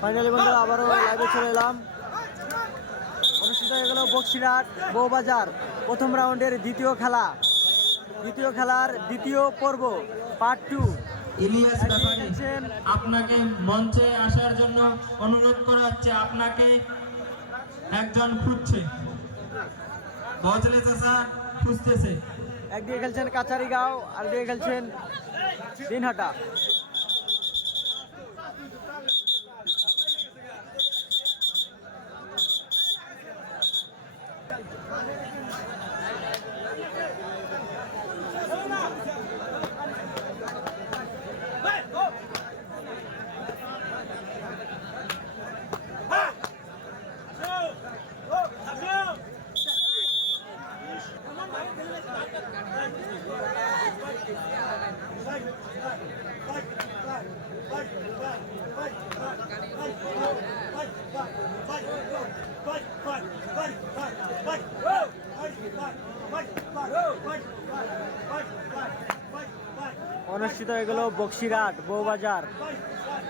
Finally বন্ধুরা আবারও লাইভে চলে এলাম। অনুষ্ঠিত হয়ে গেল বক্সিরহাট বউবাজার। প্রথম রাউন্ডের দ্বিতীয় খেলা। দ্বিতীয় খেলার দ্বিতীয় পর্ব পার্ট টু ইলিয়াস ব্যাপারী আপনাকে মঞ্চে আসার জন্য অনুরোধ করা হচ্ছে আপনাকে একজন খুঁজছে। বজলে চাষা খুঁজতেছে। একদিকে খেলছেন কাছারি কাচারিগাঁও আর দিয়ে খেলছেন দিনহাটা। অনুষ্ঠিত হয়ে গেল বক্সিরহাট, বউবাজার।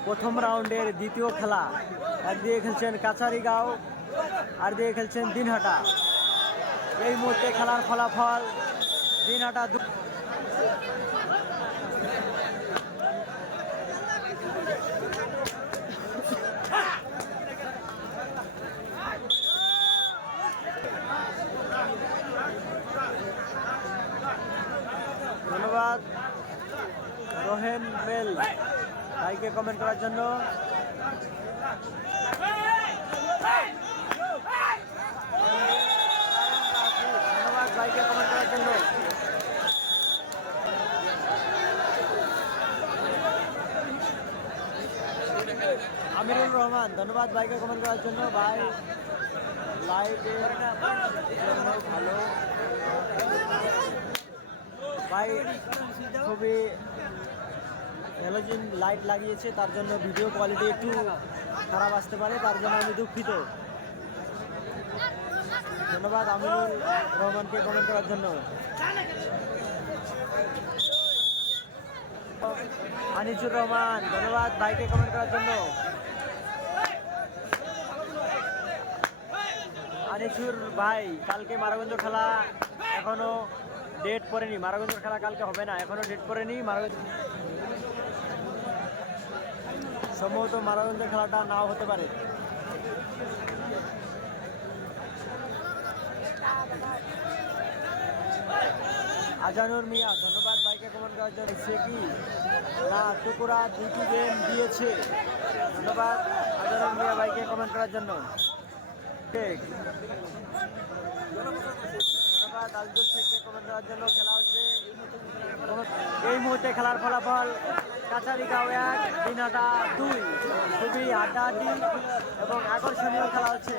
প্রথম রাউন্ডের দ্বিতীয় খেলা। একদিকে খেলছেন কাছারিগাঁও আর দিকে খেলছেন দিনহাটা। এই মুহূর্তে খেলার ফলাফল দিনহাটা ধন্যবাদ। রোহেন বেল ভাইকে কমেন্ট করার জন্য। ধন্যবাদ ভাইকে কমেন্ট করার জন্য। আমিরুল রহমান, ধন্যবাদ ভাইকে কমেন্ট করার জন্য। ভাই লাইভের ভালো। ভাই, খুবই হ্যালোজিন লাইট লাগিয়েছে, তার জন্য ভিডিও কোয়ালিটি একটু খারাপ আসতে পারে, তার জন্য আমি দুঃখিত। ধন্যবাদ আমিনুল রহমানকে কমেন্ট করার জন্য। আনিসুর রহমান, ধন্যবাদ ভাইকে কমেন্ট করার জন্য। আনিসুর ভাই, কালকে মারাগঞ্জ খেলা এখনও ডেট পড়েনি। মারাগঞ্জের খেলা কালকে হবে না, এখনও ডেট পড়েনি। মারাগঞ্জ সম্ভবত মারাগঞ্জের খেলাটা নাও হতে পারে। আজানুর মিয়া, ধন্যবাদ বাইকে কমেন্ট করার জন্য। সে কি? না, টুকুরা দুটি গেম দিয়েছে। ধন্যবাদ আজানুর মিয়া বাইকে কমেন্ট করার জন্য। ঠিক করার জন্য খেলা হচ্ছে এই মুহূর্তে খেলার ফলাফল কাছারিগাঁও এক দিনহাটা দুই। খুবই হাড্ডাহাড্ডি এবং আকর্ষণীয় খেলা হচ্ছে।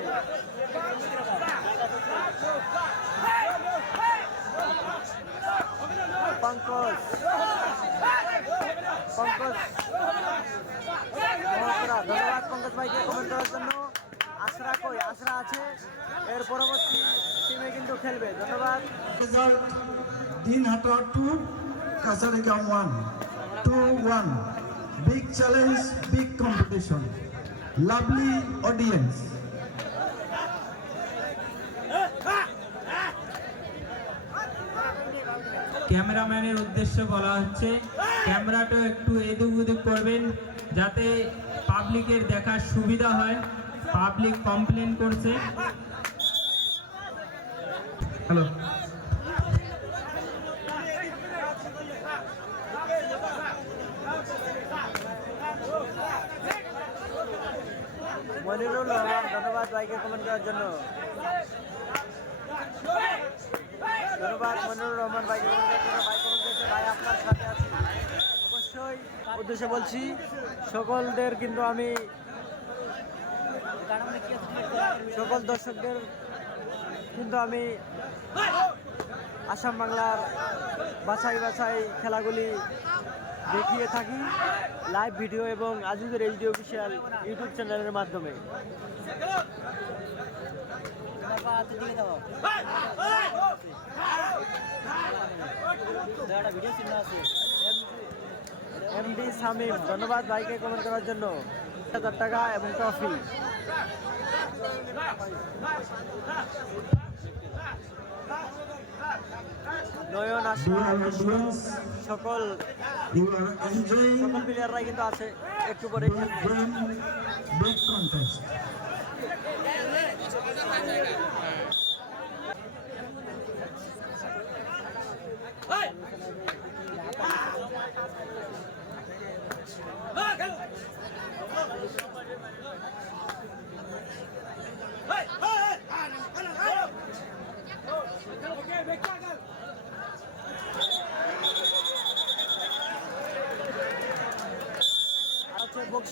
পঙ্কজ মহতরা ধন্যবাদ পঙ্কজ ভাইকে কমেন্ট করার জন্য আশরা আছে এর পরবর্তী টিমে কিন্তু খেলবে ধন্যবাদ দিন Dinhata 2, Kasarigam 1. 2 1. Big challenge, big competition. Lovely audience. ক্যামেরাম্যানের উদ্দেশ্যে বলা হচ্ছে ক্যামেরাটা একটু এদিক ওদিক করবেন যাতে পাবলিকের দেখার সুবিধা হয় পাবলিক কমপ্লেন করছে। হ্যালো মনিরুল রহমান ধন্যবাদ ভাইকে কমেন্ট করার জন্য। ধন্যবাদ মনিরুল রহমান ভাই ভাই আপনার সাথে আছি অবশ্যই উদ্দেশ্যে বলছি, সকলদের কিন্তু আমি সকল দর্শকদের কিন্তু আমি আসাম বাংলার বাছাই বাছাই খেলাগুলি দেখিয়ে থাকি লাইভ ভিডিও এবং আজিজের এইচডি অফিসিয়াল ইউটিউব চ্যানেলের মাধ্যমে। এমডি সামিম ধন্যবাদ ভাইকে কমেন্ট করার জন্য। হাজার টাকা এবং ট্রফি নয়ন সকল সকল প্লেয়াররাই কিন্তু আছে একটু পরে। big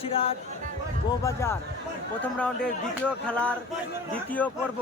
বক্সিরাট বৌবাজার প্রথম রাউন্ডের দ্বিতীয় খেলার দ্বিতীয় পর্ব।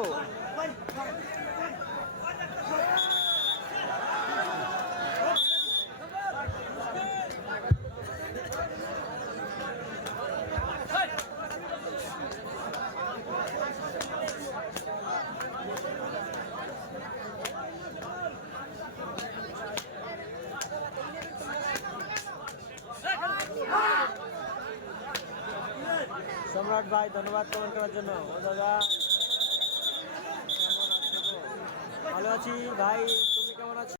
সম্রাট ভাই ধন্যবাদ কমেন্ট করার জন্য। ও দাদা ভালো আছি ভাই